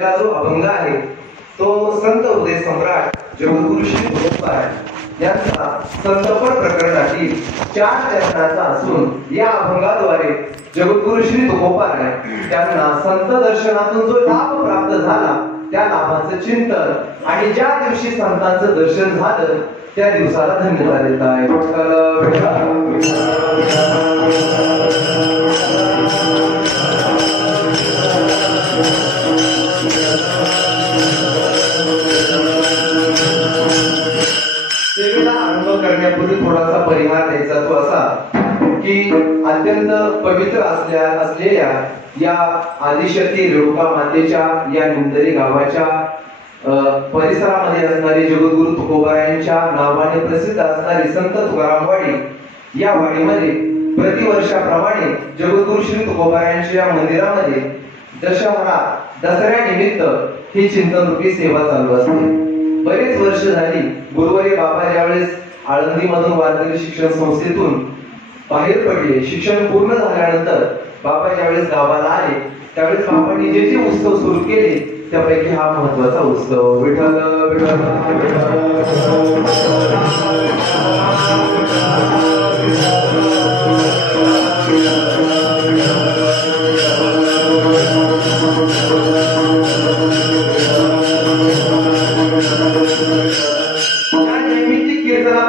हा जो अभंग आहे तो संत उदय सम्राट जगद्गुरु श्री तुकोबाराय यांचा संतपद प्रकरणातील 4 चरणाचा असून या अभंगाद्वारे जगद्गुरु श्री तुकोबाराय त्यांना संत दर्शनातून जो लाभ प्राप्त झाला त्या लाभाचं चिंतन आणि ज्या दिवशी संतांचं दर्शन झालं त्या दिवसाला धन्यता देत आहे. सेवेला अनुभव करण्यापूर्वी थोडासा परिहार द्यायचा तो असा की अत्यंत पवित्र असलेल्या या आदिशक्ती रेणुका मातेच्या या निंदरी गावाच्या परिसरामध्ये असणारी जगद्गुरु तुकोबारायांच्या नावाने प्रसिद्ध असणारी संत तुकारामवाडी या वाडीमध्ये प्रतिवर्षाप्रमाणे जगद्गुरु श्री तुकोबारायांच्या मंदिरामध्ये दसऱ्यानिमित्त ही चिंतन रूपी सेवा चालू असते. बरेच वर्ष झाली गुरुवारी बाबा ज्यावेळेस आळंदीमधून वारकरी शिक्षण संस्थेतून बाहेर पडले, शिक्षण पूर्ण झाल्यानंतर बाबा ज्यावेळेस गावाला आले त्यावेळेस बाबांनी जे जे उत्सव सुरू केले त्यापैकी हा महत्वाचा उत्सव विठ्ठल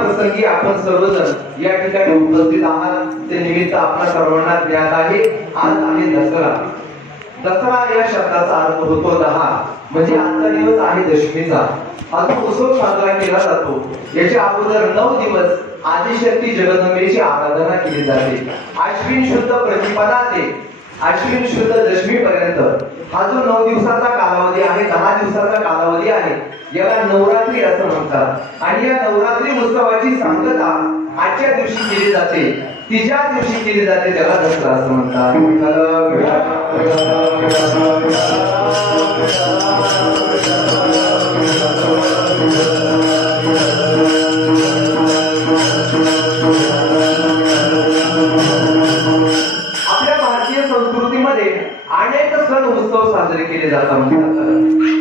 प्रसंगी आपण सर्वजण या ठिकाणी उपस्थित आहात. ते निमित्त आपल्या सर्वांना ज्ञात आहे आज आहे दसरा. दसरा या शब्दाचा अर्थ होतो 10 म्हणजे आजचा दिवस आहे दशमीचा. हा जो उत्सव साजरा केला जातो याच्या अगोदर 9 दिवस आदिशक्ती जगदंबेची आराधना केली जाते. आश्विन शुद्ध प्रतिपदा ते आश्विन शुद्ध दशमी पर्यंत हा जो 9 दिवसाचा कालावधी आहे 10 दिवसाचा कालावधी आहे याला नवरात्री असं म्हणतात. आणि या नवरात्री उत्सवाची सांगता आजच्या दिवशी केली जाते. ती ज्या दिवशी केली जाते त्याला दसरा असं म्हणतात. आपल्या भारतीय संस्कृतीमध्ये अनेक सण उत्सव साजरे केले जातात म्हणतात.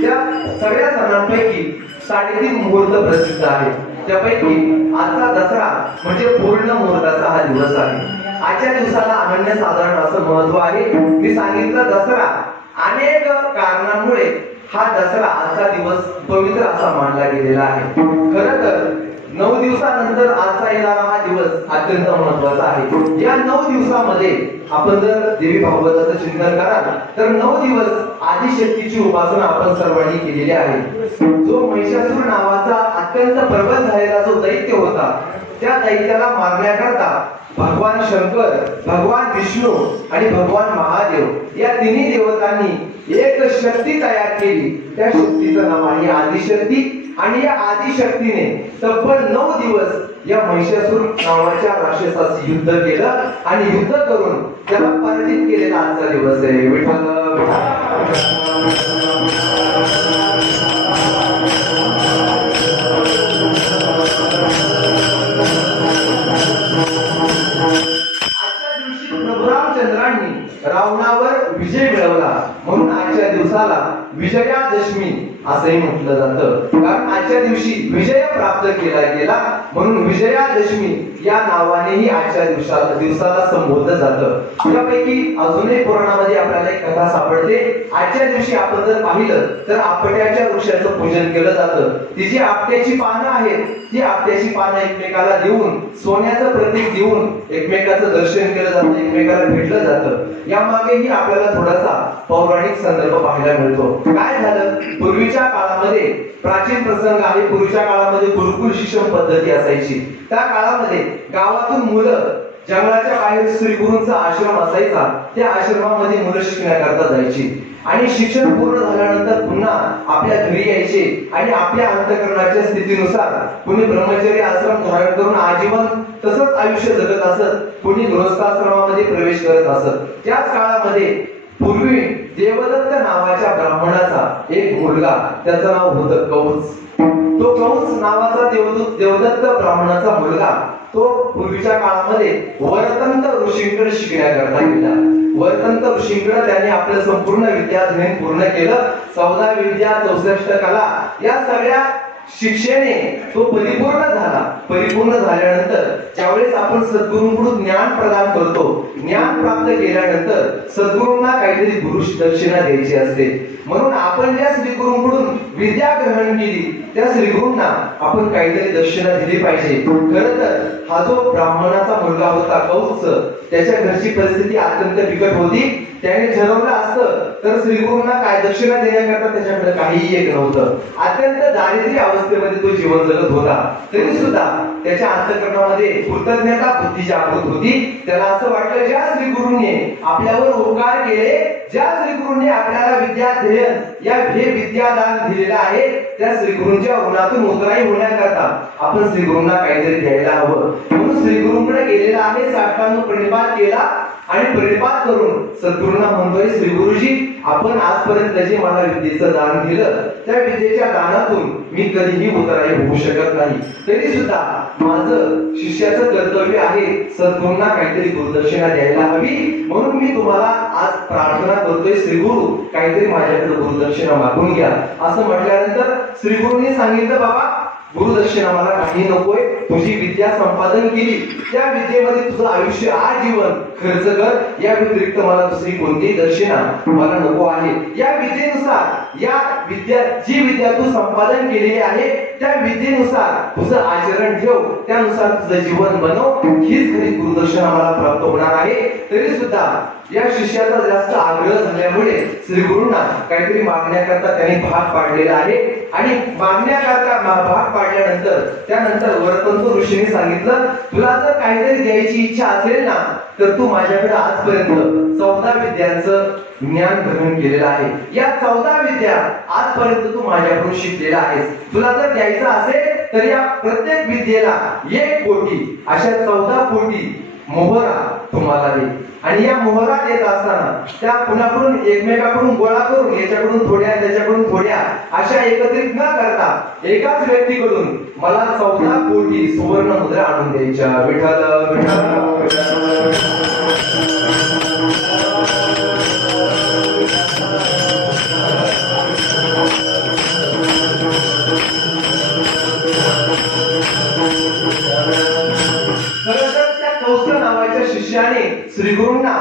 त्या सगळ्या सणांपैकी 3.5 मुहूर्त प्रसिद्ध आहे. त्यापैकी आजचा दसरा म्हणजे पूर्ण मुहूर्ताचा हा दिवस आहे. आजच्या दिवसाला अनन्यसाधारण असं महत्व आहे. मी सांगितलं दसरा अनेक कारणांमुळे हा दसरा आजचा दिवस पवित्र असा मानला गेलेला आहे. खरं तर 9 दिवसानंतर आजचा येणारा हा दिवस अत्यंत महत्वाचा आहे. या 9 दिवसामध्ये आपण जर देवी भागवताचं चिंतन कराल तर 9 दिवस आदिशक्तीची उपासना आपण सर्वांनी केलेली आहे. जो महिषासुर नावाचा अत्यंत प्रबल झालेला जो दैत्य होता त्या दैत्याला मारण्याकरता भगवान शंकर, भगवान विष्णू आणि भगवान महादेव या तिन्ही देवतांनी एक शक्ती तयार केली. त्या शक्तीचं नाव आहे आदिशक्ती. आणि या आदिशक्तीने तब्बल 9 दिवस या महिषासुर नावाच्या राक्षसाशी युद्ध केलं आणि युद्ध करून त्याला पराजित केलेला आजचा दिवस आहे. विठ्ठल आजच्या दिवशी प्रभू रामचंद्रांनी रावणावर विजय मिळवला म्हणून आजच्या दिवसाला विजयादशमी असंही म्हटलं जातं. कारण आजच्या दिवशी विजय प्राप्त केला गेला म्हणून विजयादशमी या नावानेही आजच्या दिवसाला संबोधलं जातं. यापैकी अजूनही पुराणामध्ये आपल्याला एक कथा सापडते. आजच्या दिवशी आपण जर पाहिलं तर आपट्याच्या वृक्षाचं पूजन केलं जातं. ती जी आपट्याची पानं आहेत ती आपट्याची पानं एकमेकाला देऊन सोन्याचं प्रतीक देऊन एकमेकाचं दर्शन केलं जातं, एकमेकाला भेटलं जातं. यामागेही आपल्याला थोडासा पौराणिक संदर्भ पाहायला मिळतो. काय झालं पूर्वीच्या काळामध्ये प्राचीन प्रसंग आहे. पूर्वीच्या काळामध्ये गुरुकुल शिक्षण पद्धती असायची. त्या काळामध्ये गावातून मुलं जंगलाच्या बाहेर श्री गुरूंचा आश्रम असायचा. त्या आश्रमामध्ये मुलं शिकण्याकरता जायची आणि शिक्षण पूर्ण झाल्यानंतर पुन्हा आपल्या घरी यायचे आणि आपल्या अंतःकरणाच्या स्थितीनुसार कुणी ब्रह्मचर्य आश्रम धारण करून आजीवन तसंच आयुष्य जगत असत, कुणी गृहस्थाश्रमामध्ये प्रवेश करत असत. त्याच काळामध्ये पूर्वी देवदत्त नावाच्या ब्राह्मणाचा एक मुलगा त्याचं नाव होतं कौस. तो कौस नावाचा देवदत्त ब्राह्मणाचा मुलगा तो पूर्वीच्या काळामध्ये वरतंत ऋषींकडे शिकण्याकरता गेला. वर्तंत ऋषींकडे त्यांनी आपलं संपूर्ण विद्याध्ययन पूर्ण केलं. 14 विद्या 64 कला या सगळ्या शिक्षेने तो परिपूर्ण झाला. परिपूर्ण झाल्यानंतर ज्यावेळेस आपण सद्गुरूंकडून ज्ञान प्रदान करतो, ज्ञान प्राप्त केल्यानंतर सद्गुरूंना काहीतरी गुरु दक्षिणा द्यायची असते. म्हणून आपण ज्या श्रीगुरूंकडून विद्या ग्रहण केली त्या श्रीगुरूंना आपण काहीतरी दक्षिणा दिली पाहिजे. खरं तर हा जो ब्राह्मणाचा मुलगा होता कौत्स, त्याच्या घरची परिस्थिती अत्यंत बिकट होती. त्याने ठरवलं असतं तर श्रीगुरूंना काय दक्षिणा देण्याकरता त्याच्याकडे काहीही एक नव्हतं. अत्यंत दारिद्र्य अवस्थेमध्ये तो जीवन जगत होता. तरी सुद्धा त्याच्या अंतःकरणामध्ये कृतज्ञता बुद्धी जागृत होती. त्याला असं वाटलं ज्या श्रीगुरूंनी आपल्यावर उपकार केले, ज्या श्रीगुरूंनी आपल्याला विद्याध्ययन या विद्यादान दिलेलं आहे, त्या श्रीगुरूंच्या ऋणातून उतराई होण्याकरता आपण श्रीगुरूंना काहीतरी द्यायला हवं. म्हणून श्रीगुरूंकडे गेलेला आहे, साष्टांग प्रणिपात केला आणि प्रणिपात करून सद्गुरूंना म्हणतोय, श्री गुरुजी आपण आजपर्यंत जे मला विद्येचं दान दिलं त्या विद्येच्या दानातून मी कधीही उतराई होऊ शकत नाही. तरी सुद्धा माझं शिष्याचं कर्तव्य आहे सद्गुरूंना काहीतरी गुरुदक्षिणा द्यायला हवी. म्हणून मी तुम्हाला आज प्रार्थना करतोय, श्रीगुरु काहीतरी माझ्याकडे गुरुदक्षिणा मागून घ्या. असं म्हटल्यानंतर श्रीगुरूंनी सांगितलं, बाबा गुरुदक्षिणा मला काही नकोय, तुझी विद्या संपादन केली त्या विद्येमध्ये तुझं आयुष्य आजीवन खर्च कर, या व्यतिरिक्त मला दुसरी कोणतीही दक्षिणा मला नको आहे. या विद्येनुसार या जी विद्या तू संपादन केलेली आहे त्या विद्येनुसार तुझं आचरण ठेव, त्यानुसार तुझं जीवन बनव, हीच खरी गुरुदक्षिणा मला प्राप्त होणार आहे. तरी सुद्धा या शिष्याचा जास्त आग्रह झाल्यामुळे श्रीगुरूंना काहीतरी मागण्याकरता त्यांनी भाग पाडलेला आहे. आणि मागण्याकरता भाग पाडल्यानंतर त्यानंतर वर्तंत ऋषीने सांगितलं, तुला जर काहीतरी द्यायची इच्छा असेल ना तर तू माझ्याकडे आजपर्यंत 14 विद्यांचं ज्ञान ग्रहण केलेलं आहे. या 14 विद्या आजपर्यंत तू माझ्याकडून शिकलेला आहेस. तुला जर द्यायचं असेल तर या प्रत्येक विद्येला 1 कोटी अशा 14 कोटी मोहरा तुम्हाला दे. आणि या मोहरा देत असताना त्या कुणाकडून एकमेकाकडून गोळा करून याच्याकडून थोड्या त्याच्याकडून थोड्या अशा एकत्रित न करता एकाच व्यक्तीकडून मला 14 कोटी सुवर्ण मुद्रा आणून द्यायच्या. विठ्ठल विठ्ठल शिष्याने श्रीगुरूंना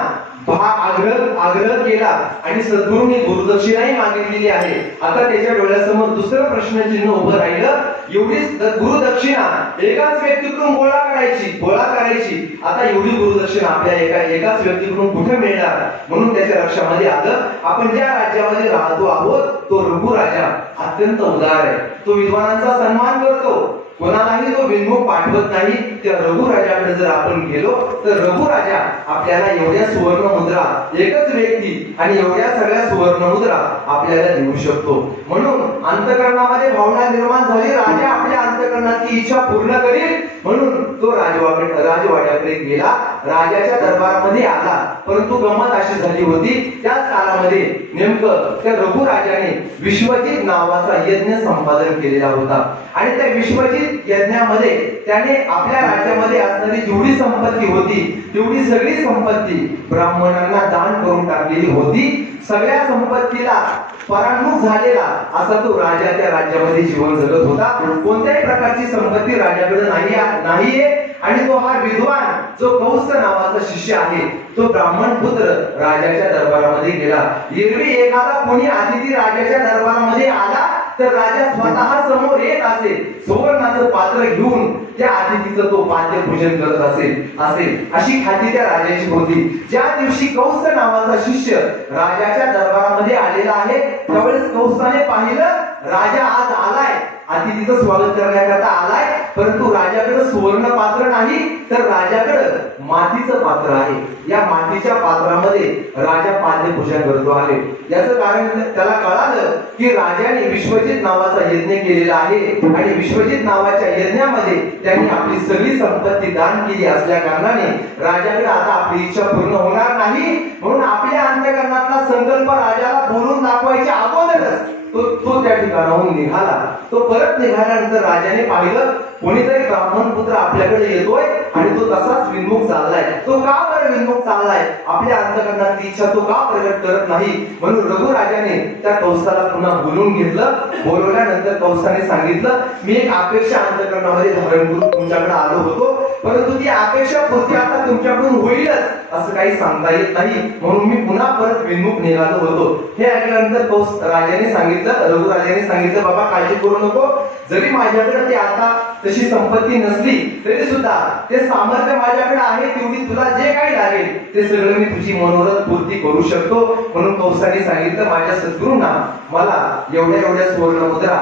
आग्रह केला आणि सद्गुरूंनी गुरुदक्षिणाही मागितलेली आहे. आता त्याच्या डोळ्यासमोर दुसरं प्रश्नचिन्ह उभं राहिलं, एवढीच गुरुदक्षिणा एकाच व्यक्तीकडून गोळा करायची. आता एवढी गुरुदक्षिणा आपल्या एकाच व्यक्तीकडून कुठे मिळणार? म्हणून त्याच्या लक्षामध्ये आलं, आपण ज्या राज्यामध्ये राहतो आहोत तो रघु राजा अत्यंत उदार आहे. तो विद्वानांचा सन्मान करतो, कोणालाही तो बिनमुख पाठवत नाही. त्या रघु राजाकडे जर आपण गेलो तर रघु राजा आपल्याला एवढ्या सुवर्ण मुद्रा, एकच व्यक्ती आणि एवढ्या सगळ्या सुवर्ण मुद्रा आपल्याला देऊ शकतो. म्हणून अंतःकरणामध्ये भावना निर्माण झाली, राजा आपल्या अंतःकरणाची इच्छा पूर्ण करील. म्हणून तो राजवाड्याकडे गेला, राजाच्या दरबारामध्ये आला. परंतु गंमत अशी झाली होती, त्याच काळामध्ये नेमकं त्या रघु राजाने विश्वजित नावाचा यज्ञ संपादन केलेला होता. आणि त्या विश्वजित यज्ञामध्ये त्याने आपल्या राज्यामध्ये असणारी जेवढी संपत्ती होती तेवढी सगळी संपत्ती ब्राह्मणांना दान करून टाकलेली होती. सगळ्या संपत्तीला परांगमुख झालेला असा तो राजा त्या राज्यामध्ये जीवन जगत होता. कोणत्याही प्रकारची संपत्ती राजाकडे नाहीये. आणि तो हा विद्वान जो कौत्स नावाचा शिष्य आहे तो ब्राह्मण पुत्र राजाच्या दरबारामध्ये गेला. एरवी एखादा कोणी अतिथी राजाच्या दरबारामध्ये आला तर राजा स्वतः समोर येत असे, सुवर्णाचं पात्र घेऊन त्या अतिथीचं तो पाद्य पूजन करत असेल अशी ख्याती त्या राजाची होती. ज्या दिवशी कौत्स नावाचा शिष्य राजाच्या दरबारामध्ये आलेला आहे त्यावेळेस कौत्साने पाहिलं, राजा आज आलाय, अतिथीचं स्वागत करण्याकरता आलाय, परंतु राजाकडे सुवर्ण पात्र नाही तर राजाकडे मातीचं पात्र आहे. या मातीच्या पात्रामध्ये राजा पाद्य पूजन करतो आहे. याचं कारण त्याला कळालं की राजाने विश्वजित नावाचा यज्ञ केलेला आहे आणि विश्वजित नावाच्या यज्ञामध्ये त्यांनी आपली सगळी संपत्ती दान केली असल्या कारणाने राजाकडे आता आपली इच्छा पूर्ण होणार नाही. म्हणून आपल्या अंतःकरणातला संकल्प राजाला बोलून दाखवायच्या अगोदरच तो त्या ठिकाणाहून निघाला. तो परत निघाल्यानंतर राजाने पाहिलं कोणीतरी ब्राह्मण पुत्र आपल्याकडे येतोय आणि तो तसाच विन्मुख चाललाय. तो का बरं विन्मुख चाललाय? आपल्या अंतःकरणाची इच्छा तो का प्रगट करत नाही? म्हणून रघुराजाने त्या कंसाला पुन्हा बोलून घेतलं. बोलवल्यानंतर कंसाने सांगितलं, मी एक अपेक्षा अंतःकरणामध्ये धारण करून तुमच्याकडे आलो होतो, परंतु ती अपेक्षा पूर्ती आता तुमच्याकडून होईलच असं काही सांगता येत नाही, म्हणून मी पुन्हा परत विन्मुख निघालो होतो. हे ऐकल्यानंतर कंस राजाने सांगितलं, रघुराजाने सांगितलं, बाबा काळजी करू नको, जरी माझ्याकडे ती आता तशी संपत्ती नसली तरी सुद्धा ते सामर्थ्य माझ्याकडे आहे, तेवढी तुला जे काही लागेल ते सगळं मी तुझी मनोरथ पूर्ती करू शकतो. म्हणून कंसाने सांगितलं, माझ्या सद्गुरूंना मला एवढ्या एवढ्या सुवर्ण मुद्रा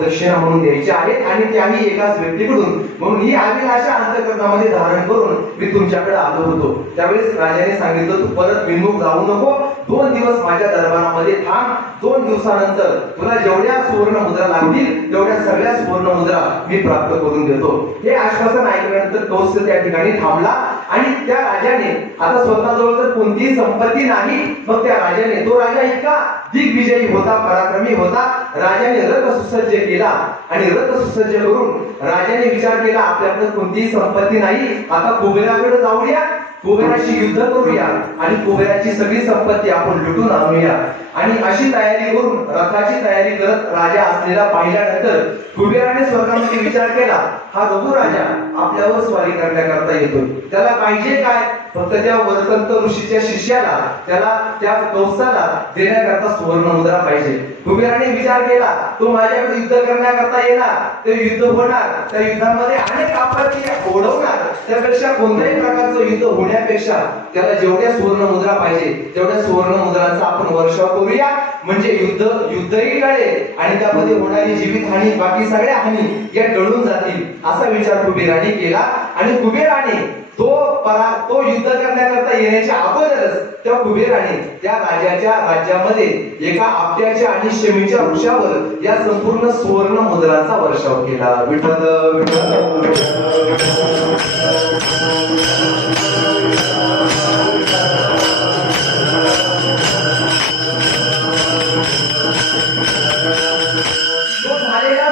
दक्षिणा म्हणून द्यायच्या आहेत आणि त्याही एकाच व्यक्तीकडून, म्हणून ही अभिलाषा अंतःकरणामध्ये धारण करून मी तुमच्याकडे आलो होतो. त्यावेळेस राजाने सांगितलं, तू परत विन्मुख जाऊ नको, 2 दिवस माझ्या दरबारामध्ये थांब. 2 दिवसानंतर तुला जेवढ्या सुवर्ण मुद्रा लागतील तेवढ्या सगळ्या सुवर्ण मुद्रा मी प्राप्त करून देतो. हे आश्वासन ऐकल्यानंतर कंस त्या ठिकाणी थांबला आणि त्या राजाने आता स्वतःजवळ जर कोणतीही संपत्ती नाही, मग त्या राजाने, तो राजा इतका दिग्विजयी होता, पराक्रमी होता, राजाने रथ सुसज्ज केला आणि रथ सुसज्ज करून राजाने विचार केला, आपल्याकडे कोणतीही संपत्ती नाही, आता कुबेराकडे जाऊया, कुबेराशी युद्ध करूया आणि कुबेराची सगळी संपत्ती आपण लुटून आणूया. आणि अशी तयारी करून रथाची तयारी करत राजा असलेला पाहिल्यानंतर कुबेराने स्वर्गामध्ये विचार केला, हा रघुराजा आपल्यावर स्वारी करण्याकरता येतो, त्याला पाहिजे काय? फक्त त्या वर्तंत ऋषीच्या शिष्याला, त्याला त्या कंसाला देण्याकरता सुवर्ण मुद्रा पाहिजे. कुबेराने विचार केला, तो माझ्याकडे युद्ध करण्याकरता येणार, ते युद्ध होणार, त्या युद्धामध्ये अनेक आपत्ती ओढवणार, त्यापेक्षा कोणत्याही प्रकारचं युद्ध होण्यापेक्षा त्याला जेवढ्या सुवर्ण मुद्रा पाहिजे तेवढ्या सुवर्ण मुद्रांचा आपण वर्षाव करूया, म्हणजे युद्धही टळेल आणि त्यामध्ये होणारी जीवितहानी, बाकी सगळ्या हानी या टळून जातील, असा विचार कुबेराने केला. आणि कुबेराने तो युद्ध करण्याकरता येण्याच्या अगोदरच त्या कुबेराने त्या राजाच्या राज्यामध्ये एका आपट्याच्या आणि शमीच्या वृक्षावर या संपूर्ण सुवर्ण मुद्रांचा वर्षाव केला. विठ्ठल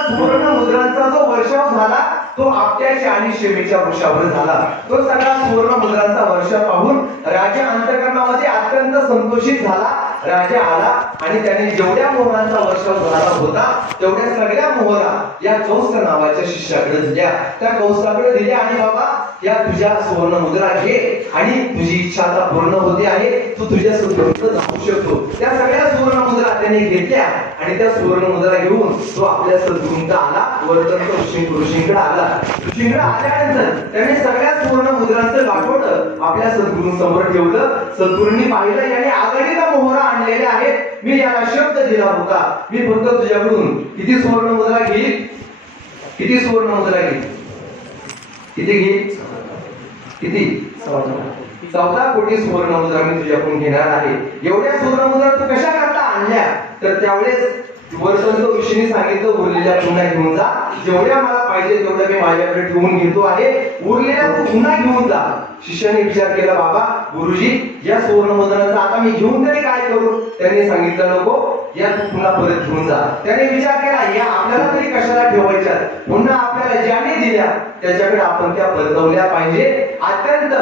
सुवर्ण मुद्रांचा जो वर्षाव झाला तो आपट्याच्या आणि शमीच्या वृक्षावर झाला. तो सगळा सुवर्ण मुद्रांचा वर्षाव पाहून राजा अंतःकरणामध्ये अत्यंत संतोषित झाला. राजा आला आणि त्याने जेवढ्या मोहरांचा वर्षाव झाला होता तेवढ्या सगळ्या मोहरा या कंस नावाच्या शिष्याकडे दिल्या. त्या कंसाकडे दिल्या आणि बाबा या तुझ्या सुवर्ण मुद्रा घे आणि तुझी इच्छा आता पूर्ण होते आहे, तू तुझ्या सद्गुरूंकडे जाऊ शकतो. त्या सगळ्या सुवर्ण मुद्रा त्याने घेतल्या आणि त्या सुवर्ण मुद्रा घेऊन तो आपल्या सद्गुरूंकडे आला, वर्तंत ऋषींकडे आला. ऋषींकडे आल्यानंतर त्याने सगळ्या सुवर्ण मुद्रांचं गाठोड आपल्या सद्गुरूंसमोर ठेवलं. सद्गुरूंनी पाहिलं, याने आघाडीला मोहरा आणलेल्या आहेत, मी याला शब्द दिला होता, मी फक्त तुझ्याकडून किती सुवर्ण मुद्रा घेईल, किती सुवर्ण मुद्रा घेईल, किती घेईल, किती 14 कोटी सुवर्ण मुद्रा मी तुझ्याकडून घेणार आहे. एवढ्या सुवर्ण मुद्रा तू कशा करता आणल्या? तर त्यावेळेस वर्तंत ऋषीने सांगितलं, उरलेल्या पुन्हा घेऊन जा, जेवढ्या मला पाहिजे तेवढ्या मी माझ्याकडे ठेवून घेतो आहे, उरलेल्या तू पुन्हा घेऊन जा. शिष्याने विचार केला, बाबा गुरुजी या सुवर्ण मुद्रांचा आता मी घेऊन तरी काय करू? त्यांनी सांगितलं, नको, या तू पुन्हा परत घेऊन जा. त्याने विचार केला, या आपल्याला तरी कशाला ठेवायच्या, पुन्हा आपल्याला ज्याने दिल्या त्याच्याकडे आपण त्या परतवल्या पाहिजे. अत्यंत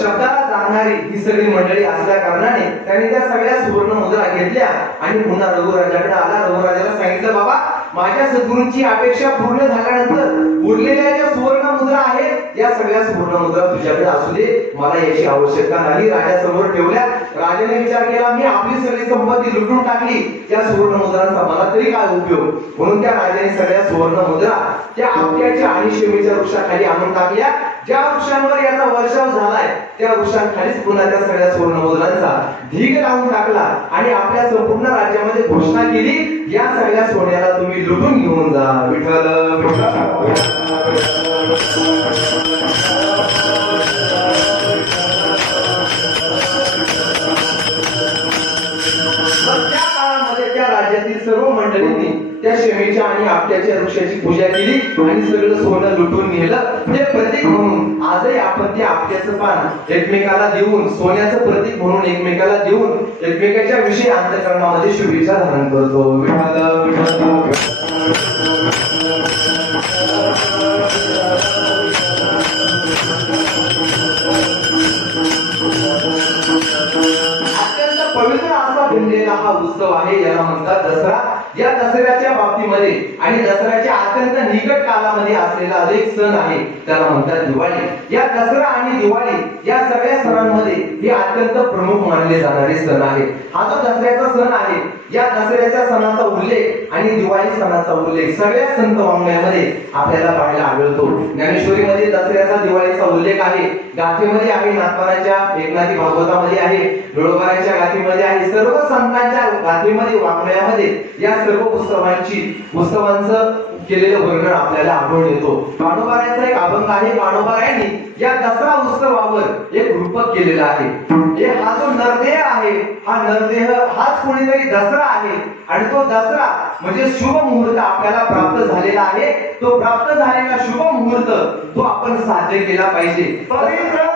शब्दाला जाणणारी ही सगळी मंडळी असल्या कारणाने त्याने त्या सगळ्या सुवर्ण मुद्रा घेतल्या आणि पुन्हा रघुराजाकडे आला. रघुराजाला सांगितलं, बाबा माझ्या सद्गुरूंची अपेक्षा पूर्ण झाल्यानंतर उरलेल्या ज्या सुवर्ण मुद्रा आहेत या सगळ्या सुवर्ण मुद्रा तुझ्याकडे असू दे, मला याची आवश्यकता नाही. राजासमोर ठेवल्या. राजाने विचार केला, मी आपली सगळी संपत्ती लुटून टाकली, त्या सुवर्ण मुद्रांचा मला तरी काय उपयोग? म्हणून त्या राजाने सगळ्या सुवर्ण मुद्रा त्या आपट्याच्या आणि शमीच्या वृक्षाखाली आणून टाकल्या. ज्या वृक्षांवर याचा वर्षाव झालाय त्या वृक्षांखालीच पुन्हा त्या सगळ्या सुवर्ण मुद्रांचा ढीग लावून टाकला आणि आपल्या संपूर्ण राज्यामध्ये घोषणा केली, या सगळ्या सोन्याला तुम्ही लुटून घेऊन जा. विठ्ठल त्या काळामध्ये त्या राज्यातील सर्व मंडळींनी त्या शमीच्या आणि आपट्याच्या वृक्षाची पूजा केली आणि सगळं सोनं लुटून नेलं. ते प्रतीक म्हणून आजही आपण त्या आपट्याचं पान एकमेकाला देऊन, सोन्याचं प्रतीक म्हणून एकमेकाला देऊन एकमेकाच्या विषयी अंतःकरणामध्ये शुभेच्छा धारण करतो. विठ्ठल या दसऱ्याच्या बाबतीमध्ये आणि दसऱ्याच्या अत्यंत निकट कालामध्ये असलेला एक सण आहे, त्याला म्हणतात दिवाळी. या दसरा आणि दिवाळी या सगळ्या सणांमध्ये हे अत्यंत प्रमुख मानले जाणारे सण आहे. हा जो दसऱ्याचा सण आहे, या दसऱ्याच्या सणाचा उल्लेख आणि दिवाळी सणाचा उल्लेख सगळ्या संत वाङ्मयामध्ये आपल्याला पाहायला आढळतो. ज्ञानेश्वरीमध्ये दसऱ्याचा दिवाळीचा उल्लेख आहे, गाथेमध्ये आहे, नाथपाराच्या एकनाथी भागवतामध्ये आहे, डोळकरांच्या गाथेमध्ये आहे, सर्व संतांच्या गाथेमध्ये वाङ्मयामध्ये या सर्व उत्सवांचं केलेलं वर्णन आपल्याला आढळून येतो. काणोबाऱ्यांचा एक अभंग आहे. काणोबाऱ्यांनी या दसरा उत्सवावर एक रूपक केलेला आहे. हा जो नरदेह आहे, हा नरदेह हाच कोणीतरी दसरा आहे आणि तो दसरा म्हणजे शुभ मुहूर्त आपल्याला प्राप्त झालेला आहे. तो प्राप्त झालेला शुभ मुहूर्त तो आपण साध्य केला पाहिजे. पवित्र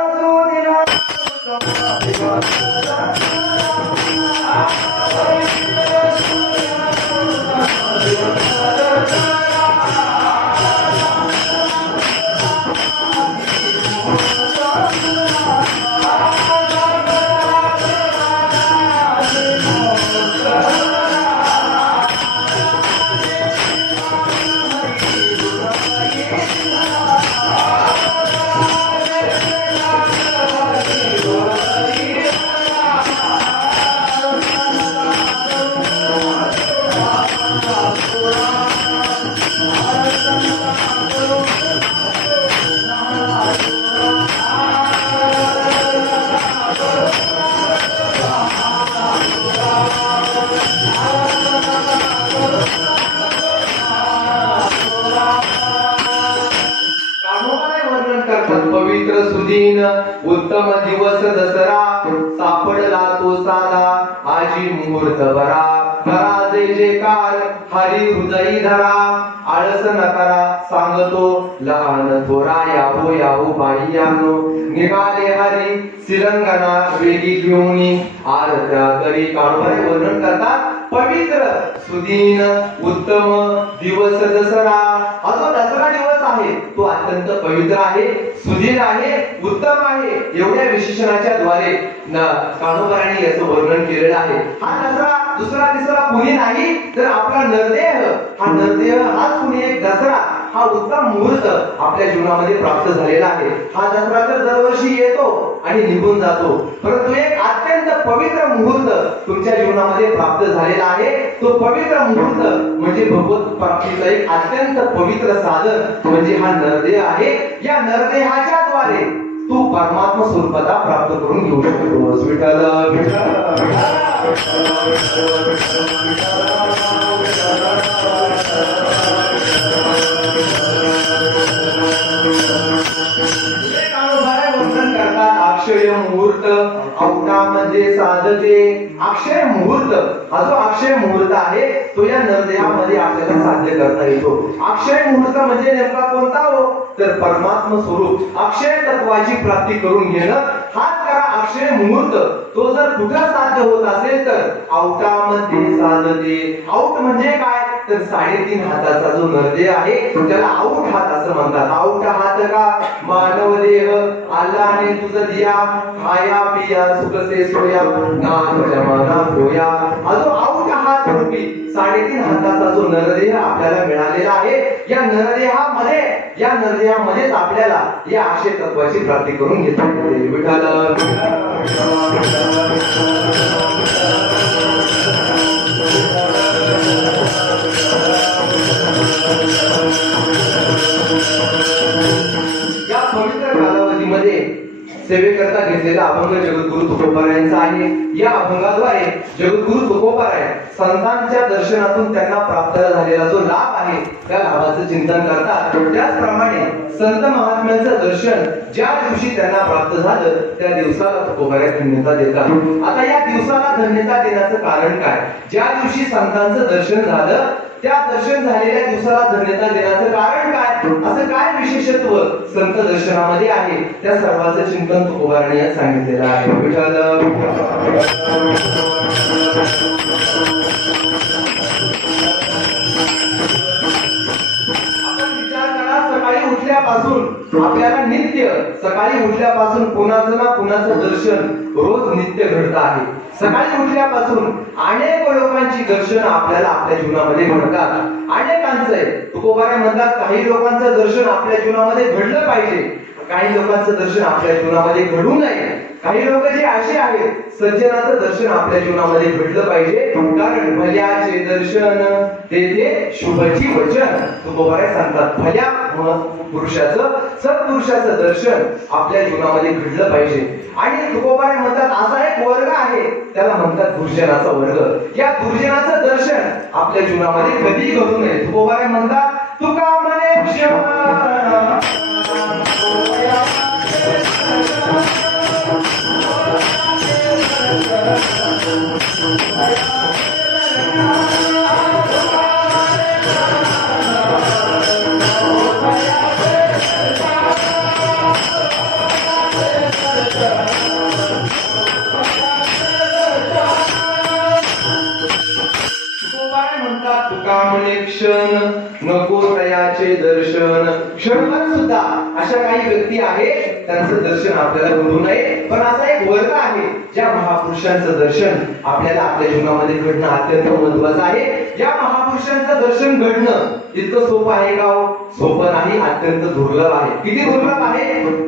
पवित्र सुदीन उत्तम दिवस दसरा सापडला तो साधा आजी मुहूर्त बरा. करा जय जयकार हरी हृदयी धरा, आळस नकरा सांगतो लहान थोरा. यावो यावो बाह्यानो निघाले हरी सिलंगना वेगी घेऊनी आरत्या करी. काळोबाई वर्णन करतात पवित्र सुदीन उत्तम दिवस दसरा. हा जो दसरा दिवस आहे तो अत्यंत पवित्र आहे, सुदीन आहे, उत्तम आहे. एवढ्या विशेषणाच्या द्वारे काणोबारांनी याचं वर्णन केलेलं आहे. हा दसरा दुसरा तिसरा कुणी नाही तर आपला नरदेह, हा नरदेह हाच कुणी एक दसरा, हा उत्तम मुहूर्त आपल्या जीवनामध्ये प्राप्त झालेला आहे. हा दसरा तर दरवर्षी येतो आणि निघून जातो, परंतु एक अत्यंत पवित्र मुहूर्त तुमच्या जीवनामध्ये प्राप्त झालेला आहे. तो पवित्र मुहूर्त म्हणजे भगवत प्राप्तीचा एक अत्यंत पवित्र साधन म्हणजे हा नरदेह आहे. या नरदेहाच्या द्वारे तू परमात्मा स्वरूपाला प्राप्त करून घेऊ शकतोस. विठ्ठल अक्षय मुहूर्त औटामध्ये साधते. अक्षय मुहूर्त हा जो अक्षय मुहूर्त आहे तो या नरदेहामध्ये आपल्याला साध्य करता येतो. अक्षय मुहूर्त म्हणजे नेमका कोणता हो तर परमात्मा स्वरूप अक्षय तत्वाची प्राप्ती करून घेणं हाच खरा अक्षय मुहूर्त. तो जर कुठं साध्य होत असेल तर औटामध्ये साधते. औट म्हणजे काय तर 3.5 हाताचा जो नरदेह आहे त्याला औट हात असं म्हणतात. औट हात का मानव देह आल्लाने तुझं दिया, खाया पिया सुख से सोया नाथ जमाना होया. हा जो औट हात रूपी 3.5 हाताचा जो नरदेह आपल्याला मिळालेला आहे, या नरदेहामध्येच आपल्याला या अक्षय तत्वाची प्राप्ती करून घेता येते. विठ्ठल या पवित्र कालावधीमध्ये सेवेकरता घेतलेला अभंग जगद्गुरु तुकोबारायांचा आहे. या अभंगाद्वारे जगद्गुरु तुकोबाराय संतांच्या दर्शनातून त्यांना प्राप्त झालेला जो लाभ आहे त्या लाभाचं चिंतन करतात. त्याचप्रमाणे संत महात्म्यांचं दर्शन ज्या दिवशी त्यांना प्राप्त झालं त्या दिवसाला तुकोबाराय धन्यता देतात. आता या दिवसाला धन्यता देण्याचं कारण काय? ज्या दिवशी संतांचं दर्शन झालं त्या दर्शन झालेल्या दिवसाला धन्यता देण्याचं कारण काय? असं काय विशेषत्व संत दर्शनामध्ये आहे त्या सर्वांचं चिंतन तुकोबारांनी यात सांगितलेलं आहे. विठ्ठल आपण विचार करा, सकाळी उठल्यापासून आपल्याला नित्य सकाळी उठल्यापासून कुणाचं ना कुणाचं दर्शन रोज नित्य घडत आहे. सकाळी उठल्यापासून अनेक लोकांची दर्शन आपल्याला आपल्या जीवनामध्ये घडतात. अनेकांचं आहे, तुकोबारे म्हणतात काही लोकांचं दर्शन आपल्या जीवनामध्ये घडलं पाहिजे, काही लोकांचं दर्शन आपल्या जीवनामध्ये घडू नये. काही लोक जे असे आहेत सज्जनाचं दर्शन आपल्या जीवनामध्ये घडलं पाहिजे, कारण भल्याचे दर्शन ते शुभची वचन. तुकोबारे सांगतात भल्या पुरुषाचं सत्पुरुषाचं दर्शन आपल्या जीवनामध्ये घडलं पाहिजे. आणि तुकोबारे म्हणतात असा एक वर्ग आहे त्याला म्हणतात दुर्जनाचा वर्ग. या दुर्जनाचं दर्शन आपल्या जीवनामध्ये कधी घडू नये. तुकोबारे म्हणतात तुका म्हणे क्षण नको तयाचे दर्शन. क्षणभर सुद्धा अशा काही व्यक्ती आहेत त्यांचं दर्शन आपल्याला घडू नये. पण असा एक वर्ग आहे ज्या महापुरुषांचं दर्शन आपल्याला आपल्या जीवनामध्ये घडणं अत्यंत महत्वाचं आहे. या महापुरुषांचं दर्शन घडणं इतकं सोपं आहे का? सोपं नाही, अत्यंत दुर्लभ आहे. किती दुर्लभ आहे?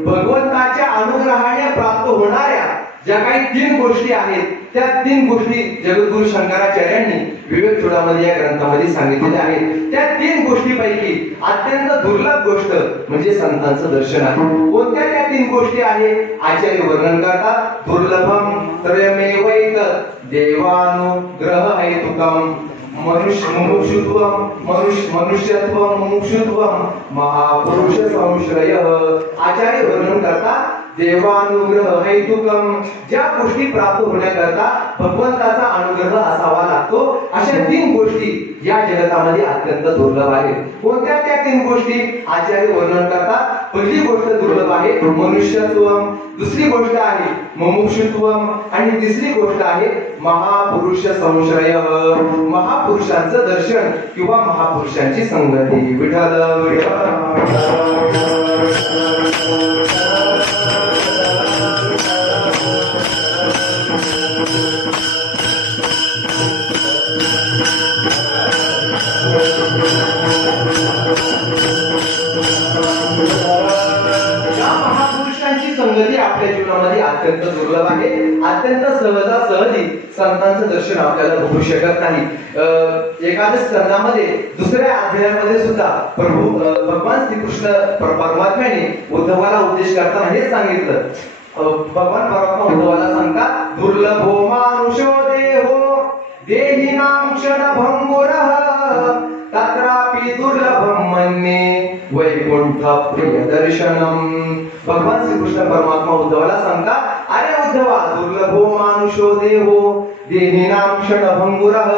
भगवंताच्या अनुग्रहाने प्राप्त होणाऱ्या ज्या काही 3 गोष्टी आहेत त्या 3 गोष्टी जगद्गुरु शंकराचार्यांनी विवेक चूडामणी या ग्रंथामध्ये सांगितलेल्या आहेत. त्या 3 गोष्टीपैकी अत्यंत दुर्लभ गोष्ट म्हणजे संतांचं दर्शन आहे. कोणत्या त्या 3 गोष्टी आहेत आचार्य वर्णन करतात. दुर्लभम त्रयमेवैत देवानुग्रह हेतुकम मनुष्यत्वम मुमुक्षुत्वम महापुरुष संश्रय. आचार्य वर्णन करतात देवानुग्रह हेतुकम, ज्या गोष्टी प्राप्त होण्याकरता भगवंताचा अनुग्रह असावा लागतो अशा 3 गोष्टी या जगतामध्ये अत्यंत दुर्लभ आहेत. कोणत्या त्या 3 गोष्टी आचार्य वर्णन करतात. पहिली गोष्ट दुर्लभ आहे मनुष्यत्वम, दुसरी गोष्ट आहे मुमुक्षुत्वम आणि तिसरी गोष्ट आहे महापुरुष संश्रय, महापुरुषांचं दर्शन किंवा महापुरुषांची संगती. विठ्ठल संगती आपल्या जीवनामध्ये अत्यंत दुर्लभ आहे. अत्यंत सहजासहजी संतांचं दर्शन आपल्याला होऊ शकत नाही. एकादश स्कंदामध्ये दुसऱ्या अध्यायामध्ये सुद्धा प्रभू भगवान श्रीकृष्ण परमात्म्याने उद्धवाला उपदेश करताना हेच सांगितलं. भगवान परमात्मा उद्धवाला सांगतात दुर्लभो मानुषो देहो देहिनां क्षणभंगुरः तत्रापि दुर्लभम मन्ये वैकुंठ प्रिय दर्शनम. भगवान श्रीकृष्ण परमात्मा उद्धवाला सांगतात अरे उद्धवा दुर्लभो मानुषो देहो देहिनां क्षणभंगुरः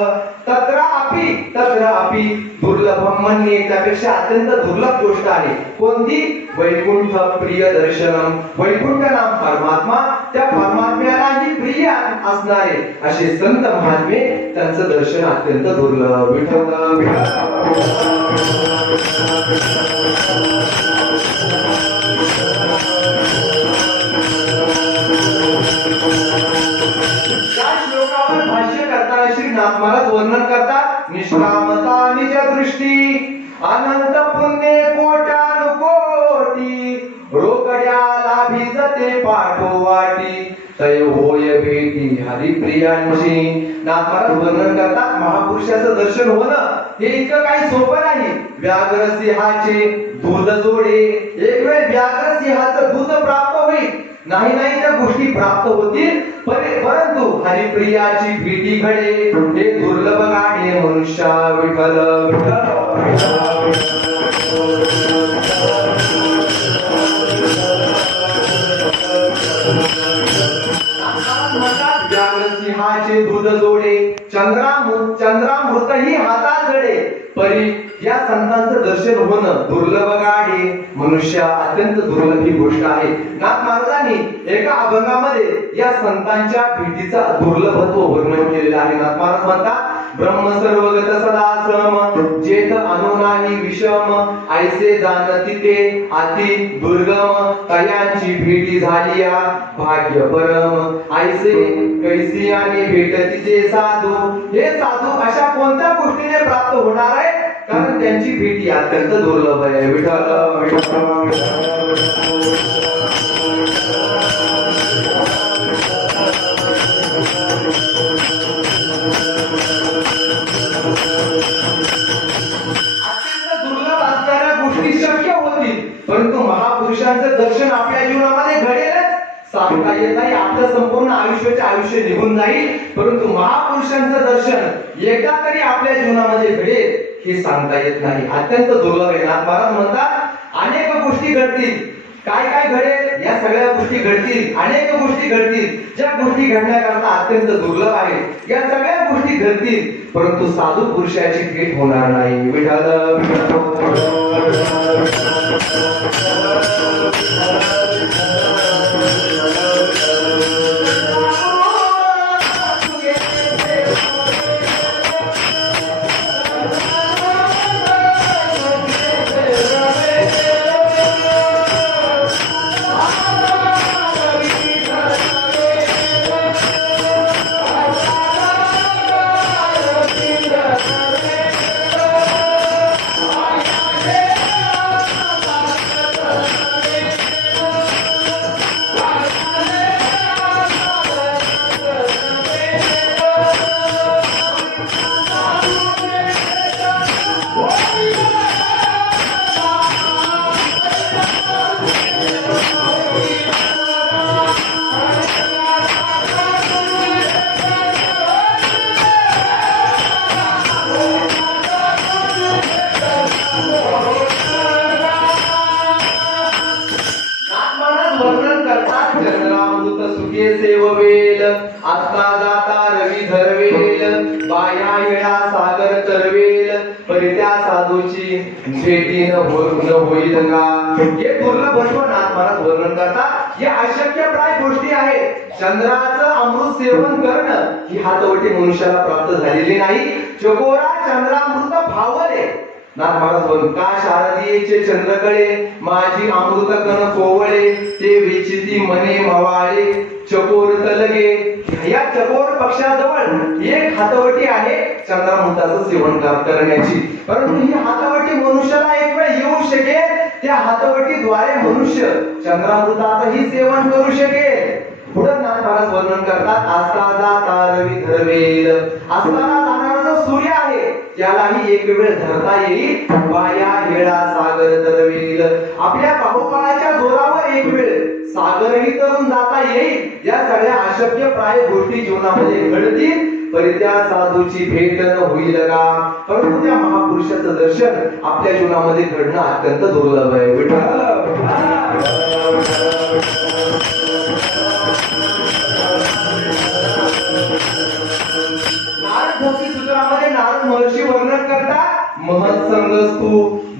तत्रापि दुर्लभम मन्ये. त्यापेक्षा अत्यंत दुर्लभ गोष्ट आहे कोणती? वैकुंठ प्रिय दर्शनम. वैकुंठ नाम परमात्मा, त्या परमात्म्यालाही प्रिय असणारे असे संत महात्मे त्यांचं दर्शन अत्यंत दुर्लभ. त्या श्लोकावर भाष्य करताना श्री नाथ महाराज वर्णन करतात निष्कामता निज दृष्टी अनंत पुण्य कोटानुकोटी रोकड्याला भिजते पाठोवाटी तय होय भेटी हरिप्रियांची. नाथ महाराज वर्णन करतात महापुरुषाचं दर्शन होणं हे इतकं काही सोपं नाही. व्याघ्र सिंहाचे दूध जोडे, एक वेळ व्याघ्र सिंहाचं दूध प्राप्त होईल, नाही त्या गोष्टी प्राप्त होतील, परंतु हरिप्रियाची भेटी घडे हे दुर्लभ गाडे मनुष्या. विठ्ठल सिंहाचे दूध जोडे चंद्रामृत ही हातात जडे परी या संतांचं दर्शन होणं दुर्लभ गाडे मनुष्य. अत्यंत दुर्लभ ही गोष्ट आहे. नाथ महाराजांनी एका अभंगामध्ये या संतांच्या भेटीचा दुर्लभत्व वर्णन केलेलं आहे. नाथ महाराज म्हणतात ब्रह्म सर्वगत सदा सम जेथ अनुना नाही विषम ऐसे जाणती ते अति दुर्गम कयांची भेटी झालिया भाग्य परम ऐसे कैसी आणि भेटती जे साधू हे साधू अशा कोणत्या गोष्टीने प्राप्त होणार आहे कारण त्यांची भेटी अत्यंत दुर्लभ आहे परंतु महापुरुषांचं दर्शन आपल्या जीवनामध्ये घडेलच सांगता येत नाही आपलं संपूर्ण आयुष्य निघून जाईल परंतु महापुरुषांचं दर्शन एकदा तरी आपल्या जीवनामध्ये घडेल हे सांगता येत नाही अत्यंत दुर्लभ आहे नाथ महाराज म्हणतात अनेक गोष्टी घडतील काय काय घडेल या सगळ्या गोष्टी घडतील अनेक गोष्टी घडतील ज्या गोष्टी घडण्याकरता अत्यंत दुर्लभ आहेत या सगळ्या गोष्टी घडतील परंतु साधू पुरुषाची भेट होणार नाही सेववेल आता जाता रवी धरवेल बाया येळा सागर तरवेल परित्या साधूची भेटी न होईल का हे दुर्लभ नाथ महाराज वर्णन करतात या अशक्यप्राय गोष्टी आहेत चंद्राचं अमृत सेवन करणं ही हातवटी मनुष्याला प्राप्त झालेली नाही चकोरा चंद्रामृत भावले नाथ महाराज का शारदीयेचे चंद्रकळे माझी अमृत कण कोवळे ते विचिती मने मवाळे चकोर तलगे या चकोर पक्षाजवळ एक हातवटी आहे चंद्रामृताचं सेवन करण्याची परंतु ही हातवटी मनुष्याला एक वेळ येऊ शकेल त्या हातवटीद्वारे मनुष्य चंद्रामृताचंही सेवन करू शकेल पुढे नाथ महाराज वर्णन करतात आस्था जाता रवी धरवेल असताना जाणारा जो सूर्य आहे त्यालाही एक वेळ धरता येईल बाया हेळा सागर तरवेल आपल्या बाहुबळाच्या जोरावर एक वेळ सागरही तरून जाता येईल या सगळ्या अशक्य प्राय गोष्टी जीवनामध्ये घडतील परित्या साधूची भेट न होईल का परंतु त्या महापुरुषाचं दर्शन आपल्या जीवनामध्ये घडणं अत्यंत दुर्लभ आहे नारद भक्ती सूत्रामध्ये नारद महर्षी वर्णन करतात महत्संगस्तु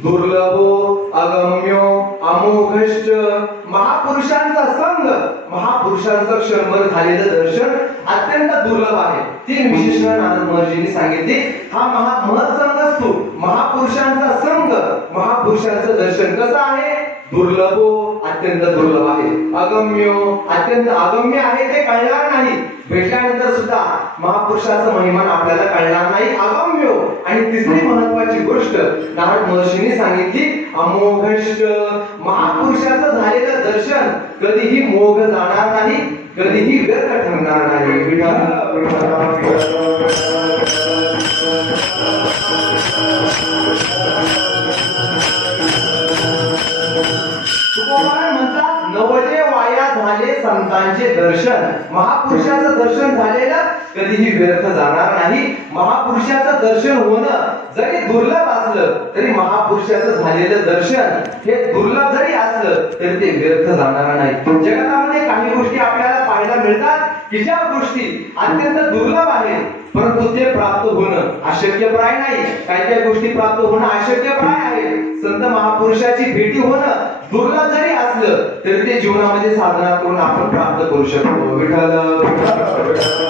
दुर्लभो अगम्यो अमोघश्च महापुरुषांचा संग महापुरुषांचं क्षणभर झालेलं दर्शन अत्यंत दुर्लभ आहे तीन विशेषण नारद महर्षींनी सांगितली हा महत्संगस्तु महापुरुषांचा संग महापुरुषांचं दर्शन कसं आहे दुर्लभो अत्यंत दुर्लभ आहे अगम्यो अत्यंत अगम्य आहे ते कळणार नाही भेटल्यानंतर सुद्धा महापुरुषाचं महिमान आपल्याला कळणार नाही अगम्यो आणि तिसरी महत्वाची गोष्ट नारद महर्षींनी सांगितली अमोघश्च महापुरुषाचं झालेलं दर्शन कधीही मोघ जाणार नाही कधीही व्यर्थ ठरणार नाही म्हणतात नवजे वाया झाले संतांचे दर्शन महापुरुषाचं दर्शन झालेलं कधीही व्यर्थ जाणार नाही महापुरुषाचं दर्शन होणं जरी दुर्लभ असलं तरी महापुरुषाचं झालेलं दर्शन हे दुर्लभ जरी असलं तरी ते व्यर्थ जाणार नाही जगामध्ये काही गोष्टी आपल्याला पाहायला मिळतात की ज्या गोष्टी अत्यंत दुर्लभ आहेत परंतु ते प्राप्त होणं अशक्यप्राय नाही काही काही गोष्टी प्राप्त होणं अशक्यप्राय आहे संत महापुरुषाची भेटी होणं दुर्लभ जरी असलं तरी ते जीवनामध्ये साधना करून आपण प्राप्त करू शकतो विठ्ठल विठ्ठल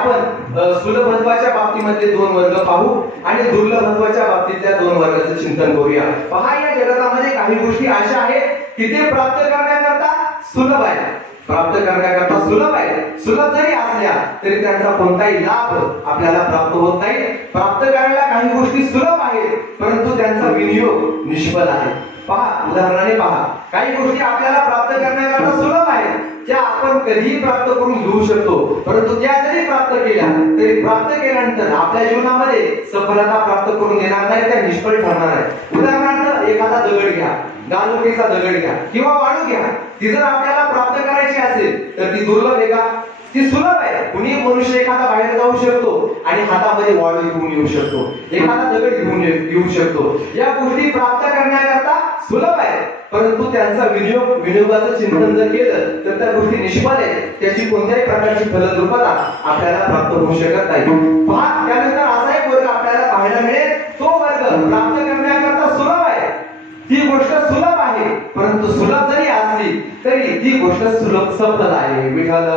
आपण सुलभत्वाच्या बाबतीमध्ये दोन वर्ग पाहू आणि दुर्लभत्वाच्या बाबतीतल्या दोन वर्गाचं चिंतन करूया. पहा, या जगतामध्ये काही गोष्टी अशा आहेत की ते प्राप्त करण्याकरता सुलभ आहे, प्राप्त करण्याकरता सुलभ आहे. सुलभ जरी असल्या तरी त्यांचा कोणताही लाभ आपल्याला प्राप्त होत नाही. प्राप्त करायला काही गोष्टी सुलभ आहेत परंतु त्यांचा विनियोग निष्फळ आहे. पहा, उदाहरणाने पहा, काही गोष्टी आपल्याला प्राप्त करण्याकरता सुलभ आहेत त्या आपण कधीही प्राप्त करून घेऊ शकतो, परंतु त्या जरी प्राप्त केल्या तरी प्राप्त केल्यानंतर आपल्या जीवनामध्ये सफलता प्राप्त करून देणार नाही, त्या निष्फळ ठरणार आहे. उदाहरणार्थ एखादा दगड घ्या, गालोटीचा दगड घ्या किंवा वाळू घ्या, ती जर आपल्याला प्राप्त करायची असेल तर ती दुर्लभ आहे का? ती सुलभ आहे. कुणी मनुष्य एखादा बाहेर जाऊ शकतो आणि हातामध्ये वाळू घेऊन येऊ शकतो, एखादा दगड घेऊन येऊ शकतो. या गोष्टी प्राप्त करण्याकरता सुलभ आहे परंतु त्यांचा विनियोगाचं चिंतन जर केलं तर त्या गोष्टी निष्फळ आहेत, त्याची कोणत्याही प्रकारची फलद्रुपता आपल्याला प्राप्त होऊ शकत नाही. पहा, त्यानंतर असा एक वर्ग आपल्याला पाहायला मिळेल, तो वर्ग प्राप्त करण्याकरता सुलभ आहे. ती गोष्ट सुलभ आहे परंतु सुलभ जरी असली तरी ती गोष्ट सुलभ सफल आहे. विठ्ठल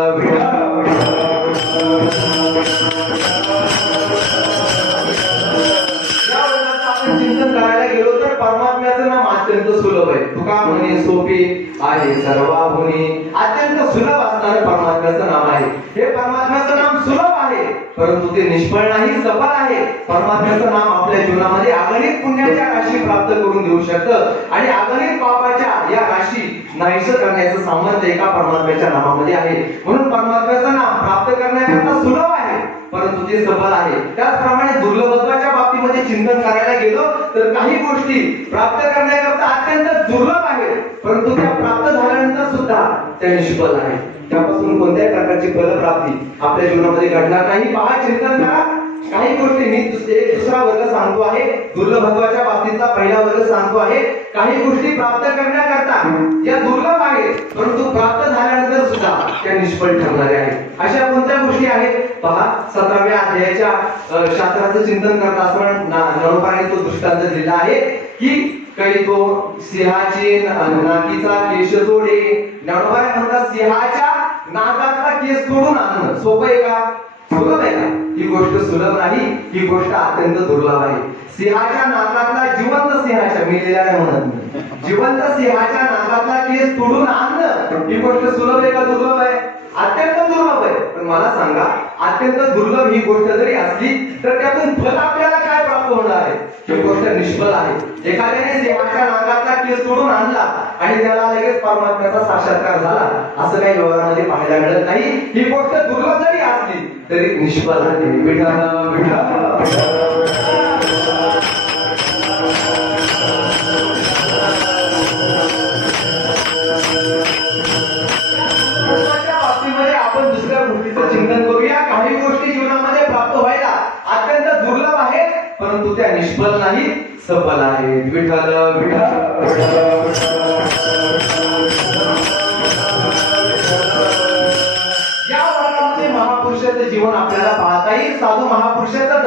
आपण चिंतन करायला गेलो तर परमात्म्याचं नाम अत्यंत सुलभ आहे. तुका म्हणे सोपे आहे सर्वाहुनी, अत्यंत सुलभ असणारं परमात्म्याचं नाम आहे. हे परमात्म्याचं नाम सुलभ आहे परंतु ते निष्फळ नाही, सफल आहे. परमात्म्याचं नाम आपल्या जीवनामध्ये अगणित पुण्याच्या राशी प्राप्त करून देऊ शकतं आणि अगणित पापाच्या या राशी नाहीस करण्याचं सामर्थ्य एका परमात्म्याच्या नामामध्ये आहे. म्हणून परमात्म्याचं नाम प्राप्त करण्याकरता सुलभ आहे परंतु ते सफल आहे. त्याचप्रमाणे दुर्लभत्वाच्या बाबतीमध्ये चिंतन करायला गेलो तर काही गोष्टी प्राप्त करण्याकरता अत्यंत दुर्लभ आहेत परंतु त्या प्राप्त झाल्यानंतर सुद्धा त्या निष्फळ आहेत. त्यापासून कोणत्याही प्रकारची फलप्राप्ती आपल्या जीवनामध्ये घडणार नाही. पहा, चिंतन करा. काही गोष्टी मी दुसरा वर्ग सांगतो आहे, दुर्लभत्वाच्या बाबतीतला पहिला वर्ग सांगतो आहे. काही गोष्टी प्राप्त करण्याकरता या दुर्लभ आहेत परंतु प्राप्त झाल्यानंतर सुद्धा त्या निष्फळ ठरणाऱ्या आहेत. अशा कोणत्या गोष्टी आहेत? पहा, 17व्या अध्यायाच्या शास्त्राचं चिंतन करत असताना नवपाराने तो दृष्टांत दिला आहे की काही तो सिंहाची नाकीचा केश जोडे. नवपाराने म्हणतात सिंहाच्या नाकातला केस तोडून आणणं सोपं आहे का? सुलभ आहे का? ही गोष्ट सुलभ नाही, ही गोष्ट अत्यंत दुर्लभ आहे. सिंहाच्या नाकातला जिवंत सिंहाच्या, मी लिहिलेला आहे म्हणत, जिवंत सिंहाच्या नाकातला केस तोडून आणणं ही गोष्ट सुलभ आहे का दुर्लभ आहे? अत्यंत दुर्लभ आहे. पण मला सांगा, अत्यंत दुर्लभ ही गोष्ट जरी असली तर त्यातून फल आपल्याला काय प्राप्त होणार आहे? ही गोष्ट निष्फळ आहे. एखाद्याने सिंहाच्या नाकातला केस तोडून आणला आणि त्याला लगेच परमात्म्याचा साक्षात्कार झाला असं काही व्यवहारामध्ये पाहायला मिळत नाही. ही गोष्ट दुर्लभ जरी असली तरी निष्फळ आहे. बाबतीमध्ये आपण दुसऱ्या गोष्टीचं चिंतन करूया. काही गोष्टी जीवनामध्ये प्राप्त व्हायला अत्यंत दुर्लभ आहेत परंतु त्या निष्फळ नाही, सफल आहेत. विठ्ठल या वर्गामध्ये महापुरुषाचं जीवन आपल्याला पाहता येईल. साधू महापुरुषाचं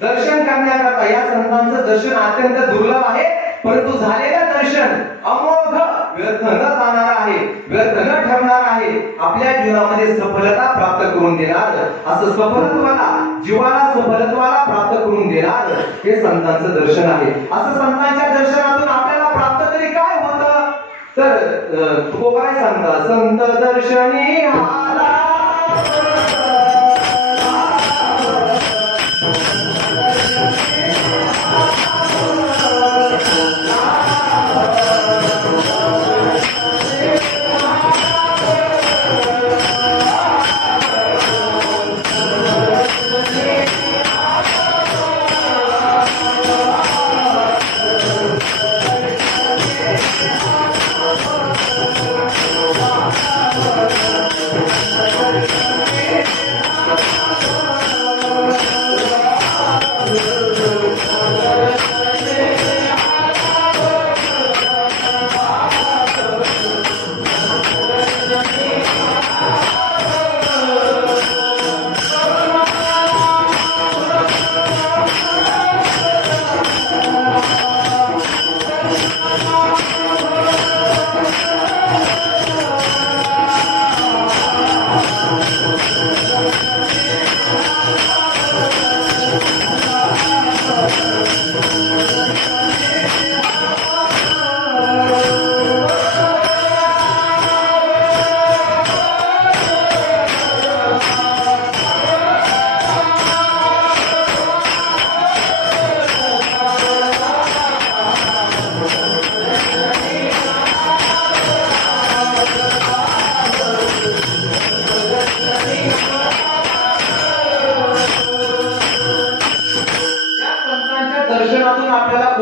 दर्शन करण्याकरता या संतांचं दर्शन अत्यंत दुर्लभ आहे परंतु झालेलं दर्शन अमोघ, व्यर्थ न जाणार आहे, व्यर्थ न ठरणार आहे, आपल्या जीवनामध्ये सफलता प्राप्त करून देणार, असं सफलत्वाला, जीवाला सफलत्वाला प्राप्त करून देणार हे संतांचं दर्शन आहे. असं संतांच्या दर्शनातून आपल्याला प्राप्त तरी काय होतं? तर तो काय सांगता, संत दर्शनी आला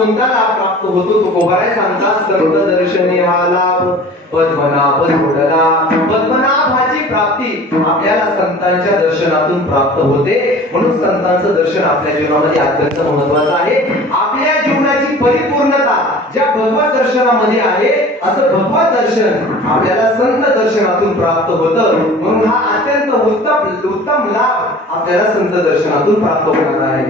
कोणता लाभ प्राप्त होतो तो कोबाराय सांगतात. संत दर्शनी हा लाभ पद्मनाभ जोडला. पद्मनाभाची प्राप्ती आपल्याला संतांच्या दर्शनातून प्राप्त होते. म्हणून संतांचं दर्शन आपल्या जीवनामध्ये अत्यंत महत्वाचं आहे. आपल्या जीवनाची परिपूर्णता ज्या भगवत दर्शनामध्ये आहे असं भगवत दर्शन आपल्याला संत दर्शनातून प्राप्त होतं. म्हणून हा अत्यंत उत्तम लाभ आपल्याला संत दर्शनातून प्राप्त होणार आहे.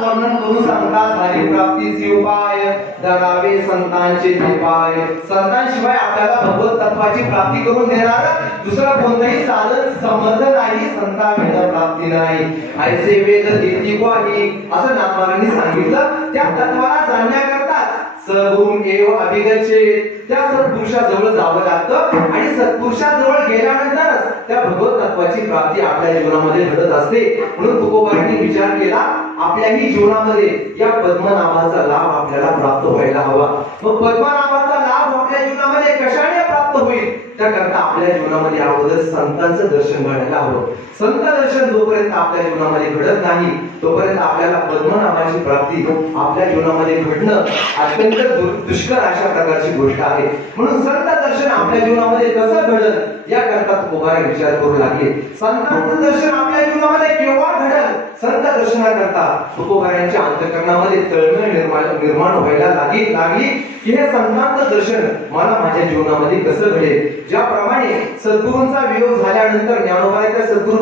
वर्णन करून सांगतात भारी प्राप्तीचे उपाय धरावे संतांचे पाय. संतांशिवाय आपल्याला भगवत तत्वाची प्राप्ती करून देणार दुसरं कोणतंही साधन संबंध नाही. संता वेद प्राप्ती नाही. ऐसे वेद देती ग्वाही असं नाथमारांनी सांगितलं. त्या तत्वाला जाणण्याकरता सगुण एव अभिगच्छेत त्या सत्पुरुषाजवळ जावं लागतं आणि सत्पुरुषाजवळ गेल्यानंतरच त्या भगवत तत्वाची प्राप्ती आपल्या जीवनामध्ये घडत असते. म्हणून तुकोबारांनी विचार केला आपल्याही जीवनामध्ये या पद्मनाभाचा लाभ आपल्याला प्राप्त व्हायला हवा. मग पद्मनाभाचा लाभ आपल्या जीवनामध्ये कशाने प्राप्त होईल त्याकरता आपल्या जीवनामध्ये अगोदर संतांचं दर्शन घडायला हवं. संत दर्शन जोपर्यंत आपल्या जीवनामध्ये घडत नाही तोपर्यंत आपल्याला पद्मनाभाची प्राप्ती आपल्या जीवनामध्ये घडणं अत्यंत दुष्कर अशा प्रकारची गोष्ट आहे. म्हणून संत दर्शन आपल्या जीवनामध्ये कसं घडत याकरता तुकोबाराय विचार करू लागले. संतांचं दर्शन आपल्या जीवनामध्ये केव्हा घडल संत दर्शनाकरता तुकोबारायांच्या अंतःकरणामध्ये तळमळ निर्माण व्हायला लागली की हे संतांचं दर्शन मला माझ्या जीवनामध्ये कसं घडेल. ज्याप्रमाणे सद्गुरूंचा वियोग झाल्यानंतर ज्ञानोबाच्या सद्गुरू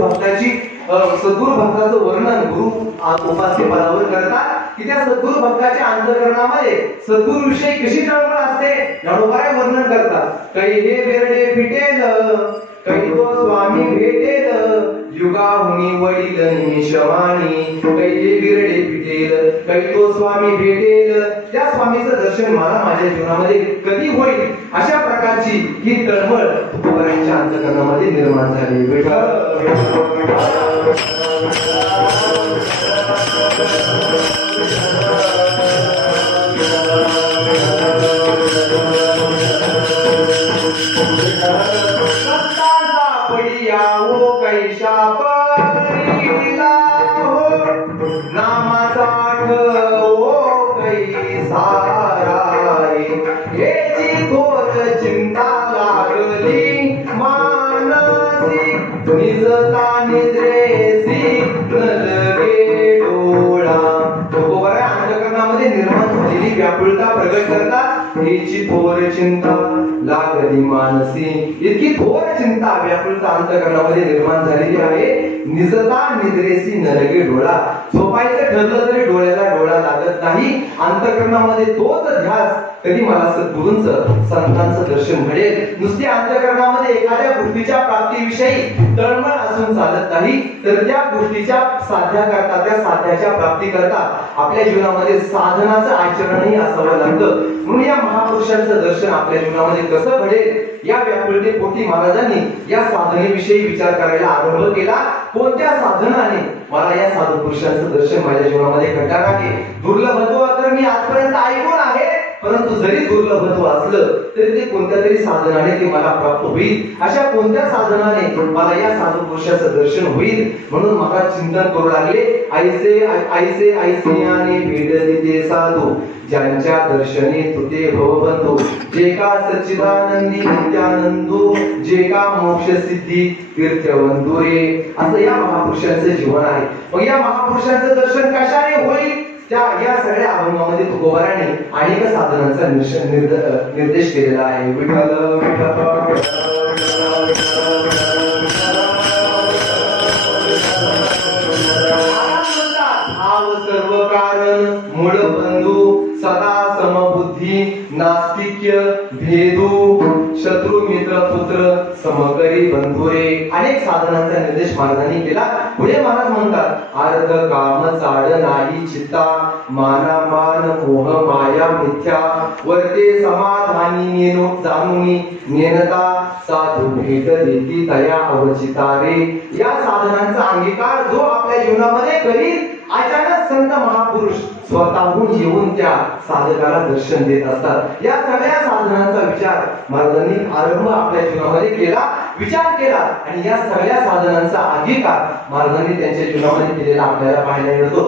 भक्ताचं वर्णन गुरु उपास्य पदावर करतात की त्या सद्गुरू भक्ताच्या अंतःकरणामध्ये सद्गुरू विषयी कशी तळमळ असते ज्ञानोबाराय वर्णन करतात. काही हे बेरडे फिटेल काही तो स्वामी भेटेल युगाहुनी वडील निमिषवाणी. काही बिरडे फिटेल काही तो स्वामी भेटेल त्या स्वामीचं दर्शन मला माझ्या जीवनामध्ये कधी होईल अशा प्रकारची ही तळमळ तुकोबारायांच्या अंतःकरणामध्ये निर्माण झाली. नामाचा याची थोर चिंता लागली मानसी निजता निद्रेसी नलगे डोळा. तुकोबाराय अंतःकरणामध्ये निर्माण झालेली व्याकुळता प्रगट करतात. याची थोर चिंता लागली मानसी. इतकी थोर चिंता व्याकुळता अंतःकरणामध्ये निर्माण झालेली आहे. निजता निद्रेसी नलगे डोळा. झोपायचं ठरलं तरी डोळ्याला डोळा लागत नाही. अंतःकरणामध्ये तोच ध्यास कधी मला सद्गुरूंचं संतांचं दर्शन घडेल. नुसती अंतःकरणामध्ये एखाद्या गोष्टीच्या प्राप्तीविषयी तळमळ असून चालत नाही तर त्या गोष्टीच्या साध्या करता त्या साध्याच्या प्राप्ती करता आपल्या जीवनामध्ये साधनाचं आचरणही असावं लागतं. म्हणून या महापुरुषांचं दर्शन आपल्या जीवनामध्ये कसं घडेल या व्याकुळतेपोटी महाराजांनी या साधनेविषयी विचार करायला आरंभ केला. कोणत्या साधनाने मला या साधू पुरुषांचं दर्शन माझ्या जीवनामध्ये घडणार आहे. दुर्लभत्व तर मी आजपर्यंत ऐकून आहे परंतु जरी दुर्लभत्व असलं तरी ते कोणत्या तरी साधनाने ते मला प्राप्त होईल. अशा कोणत्या साधनाने मला या साधू पुरुषाचं दर्शन होईल म्हणून मला चिंतन करू लागले. ऐसे आणि भेट दिते साधू ज्यांच्या दर्शनी तुते भवबंधू जे का सच्चिदानंदी नित्यानंदू जे का मोक्ष सिद्धी तीर्थवंतू रे. असं या महापुरुषांचं जीवन आहे. मग या महापुरुषांचं दर्शन कशाने होईल त्या या सगळ्या अभंगामध्ये तुकोबाराने अनेक साधनांचा निर्देश केलेला आहे. भाव सर्व कारण मूळ बंधू सदा समबुद्धी नास्तिक्य भेदू शत्रु मित्र पुत्र समकरी बंधुरे. अनेक साधनांचा निर्देश महाराजांनी केला. पुढे महाराज म्हणतात अर्ध काम चाड नाही चित्ता माना मान मोह माया मिथ्या वर्ते समाधानी नेनो जाणुनी नेनता साधू भेट देती तया अवचिता रे. या साधनांचा अंगीकार जो आपल्या जीवनामध्ये करील अचानक संत महापुरुष स्वतःहून येऊन त्या साधकाला दर्शन देत असतात. या सगळ्या साधनांचा विचार विचार महाराजांनी आरंभ आपल्या जीवनामध्ये केला, विचार केला आणि या सगळ्या साधनांचा अधिकार महाराजांनी त्यांच्या जीवनामध्ये केलेला आपल्याला पाहायला येतो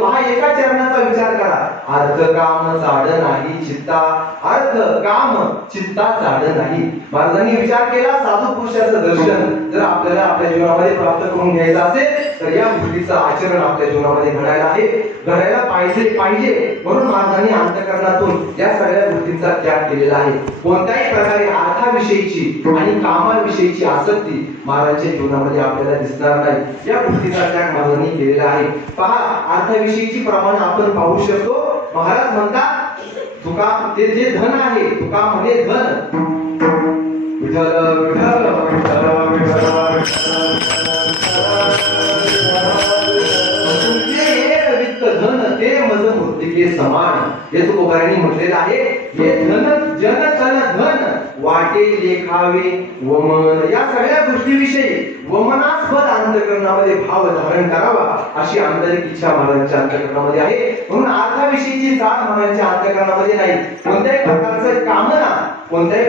पहा. एका चरणाचा विचार करा. अर्थ काम चाड नाही चित्ता, अर्थ काम चित्ता चाड नाही. महाराजांनी विचार केला, साधू पुरुषाचं दर्शन जर आपल्याला आपल्या जीवनामध्ये प्राप्त करून घ्यायचं असेल तर या गोष्टीचं आचरण आपल्या जीवनामध्ये घडायला पाहिजे. म्हणून महाराजांनी अंतःकरणातून या सगळ्या गोष्टींचा त्याग केलेला आहे. कोणत्याही प्रकारे अर्थाविषयीची आणि कामाविषयीची आसक्ती महाराजांच्या जीवनामध्ये आपल्याला दिसणार नाही. या गोष्टीचा त्याग महाराजांनी केलेला आहे. पहा, अर्थाविषयीची प्रमाण आपण पाहू शकतो. महाराज म्हणतात तुका ते जे धन आहे, तुका म्हणे धन विठ्ठल विठ्ठल धन ते मज मूर्तिके समान. हे तुकोबारांनी म्हटलेलं आहे. हे धन जन तन धन वाटे लेखावे वमन. या सगळ्या गोष्टीविषयी वमनास्पद अंतःकरणामध्ये भाव धारण करावा अशी आंतरिक इच्छा महाराजांच्या अंतःकरणामध्ये आहे. म्हणून अर्थाविषयीची जाण महाराजांच्या अंतःकरणामध्ये नाही. कोणत्याही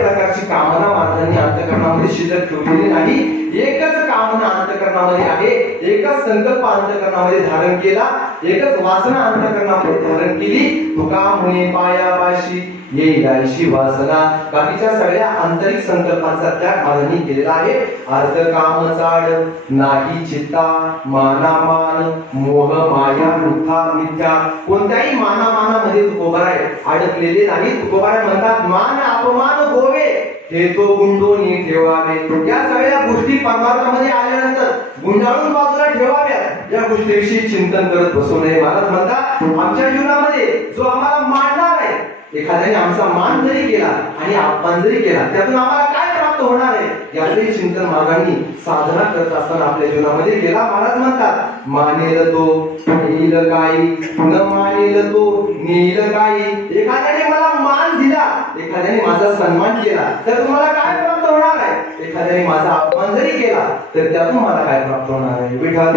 प्रकारची कामना महाराजांनी अंतःकरणामध्ये शिल्लक ठेवलेली नाही. एकच कामना अंतःकरणामध्ये आहे, एकच संकल्प अंतःकरणामध्ये धारण केला, एकच वासना अंतःकरणामध्ये धारण केली. तुका म्हणे पायापाशी येईल अशी वासना. बाकीच्या सगळ्या आंतरिक संकल्पांचा त्याग महाराजांनी केलेला आहे. अर्थ काम चाड नाही चित्ता, मानामान मोह माया वृथा मिथ्या. कोणत्याही मानामानामध्ये तुकोबाराय अडकलेले नाही. तुकोबाराय म्हणतात मान अपमान गोवे हे तो गुंडोनी ठेवावे. या सगळ्या गोष्टी परमार्थामध्ये आल्यानंतर गुंडाळून बाजूला ठेवाव्यात. या गोष्टीविषयी चिंतन करत बसू नये. महाराज म्हणतात आमच्या जीवनामध्ये जो आम्हाला मानणार आहे, एखाद्याने आमचा मान जरी केला आणि अपमान जरी केला, त्यातून आम्हाला काय प्राप्त होणार आहे याचंही चिंतन महाराजांनी साधना करत असताना आपल्या जीवनामध्ये केला. महाराज म्हणतात मानेल तो नेईल काही, न मानेल तो नेईल काही. एखाद्याने मला मान दिला, एखाद्याने माझा सन्मान केला तर तुम्हाला काय प्राप्त होणार आहे. एखाद्याने माझा अपमान जरी केला तर त्यातून मला काय प्राप्त होणार आहे. विठ्ठल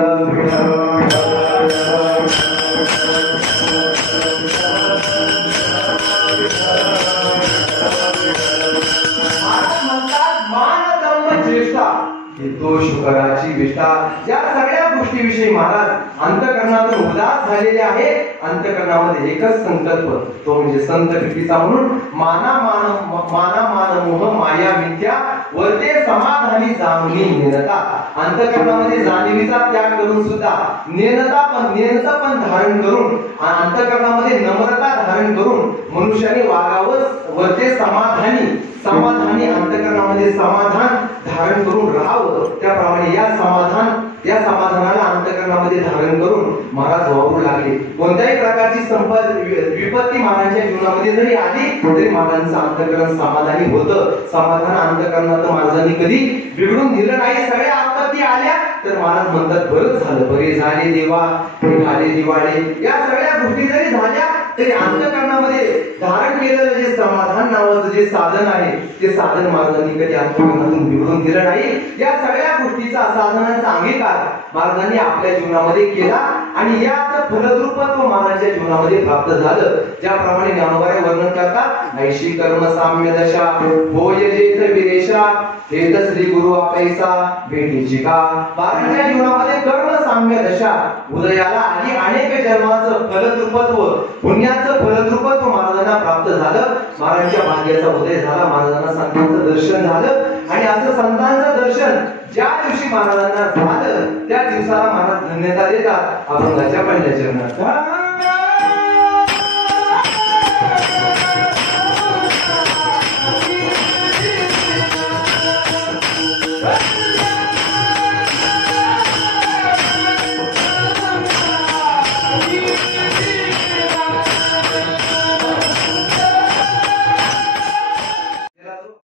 दोष कराची विष्ठा. या सगळ्या गोष्टीविषयी महाराज अंतःकरणातून उदास झालेले आहे. अंतःकरणामध्ये एकच संकल्प, तो म्हणजे संत कृतीचा. म्हणून माना मोह माया मिथ्या वर्ते समाधानी जाणूनी नेनता. अंतःकरणामध्ये जाणीवीचा त्याग करून सुद्धा नेनता पण धारण करून, अंतःकरणामध्ये नम्रता धारण करून मनुष्याने वागावं. वर्ते समाधानी अंतःकरणामध्ये समाधान धारण करून राहावं. त्याप्रमाणे या समाधानाला अंतःकरणामध्ये धारण करून महाराज वावरू लागले. कोणत्याही प्रकारची विपत्ती महाराजांच्या जीवनामध्ये जरी आली तरी महाराजांचं अंतःकरण समाधानी होतं. समाधान अंतःकरणात महाराजांनी कधी बिघडून दिलं नाही. सगळ्या आपत्ती आल्या तर महाराज म्हणतात बरंच झालं, बरे झाले देवा, आले दिवाळे. या सगळ्या गोष्टी जरी झाल्या तरी अंतःकरणामध्ये धारण केलेलं जे समाधान नावाचं जे साधन आहे ते साधन महाराजांनी कधी अंतःकरणातून बिघडून दिलं नाही. या सगळ्या गोष्टीचा साधनांचा अंगीकार महाराजांनी आपल्या जीवनामध्ये केला आणि याच फलद्रुपत्व महाराजांच्या जीवनामध्ये प्राप्त झालं. ज्याप्रमाणे ज्ञानोबाई वर्णन करतात ऐशी कर्म साम्य दशा होय जेथ विरेशा हेत श्री गुरु आपैसा भेटीची का. महाराजांच्या जीवनामध्ये कर्म साम्य दशा उदयाला आली. अनेक जन्माचं फलद्रुपत्व, पुण्याचं फलद्रुपत्व महाराजांना प्राप्त झालं. महाराजांच्या भाग्याचा उदय झाला. महाराजांना संतांचं दर्शन झालं आणि असं संतांचं दर्शन ज्या दिवशी महाराजांना झालं त्या दिवसाला महाराज धन्यता देतात. अभंगाच्या पहिल्या चरणात